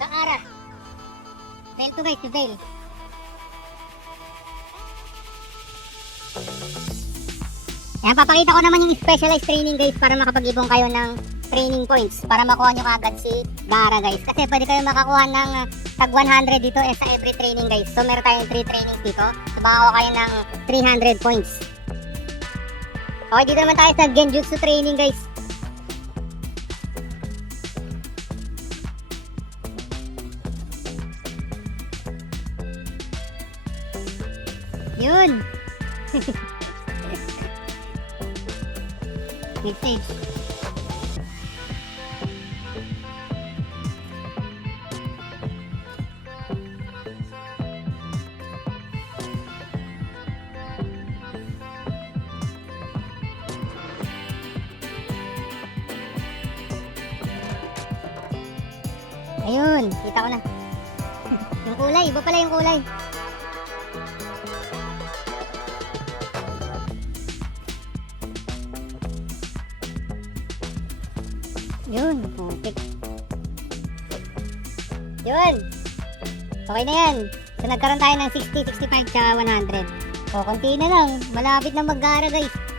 Sa aras. Fail to guys, si fail. Ayan, papakita ko naman yung specialized training guys para makapag-ibong kayo ng training points para makuha nyo kagad si Gara guys. Kasi pwede kayo makakuha ng tag 100 dito sa every training guys. So meron tayong 3 trainings dito. So makakuha kayo ng 300 points. Okay, dito naman tayo sa Genjutsu training guys. Yun. Next stage. Ayun, kita ko na. Yung kulay, iba pala yung kulay. Yun, okay. Yun. Okay na yan. So nagkaroon tayo ng 60, 65, tsaka 100. So konti na lang. Malapit na mag-gara guys.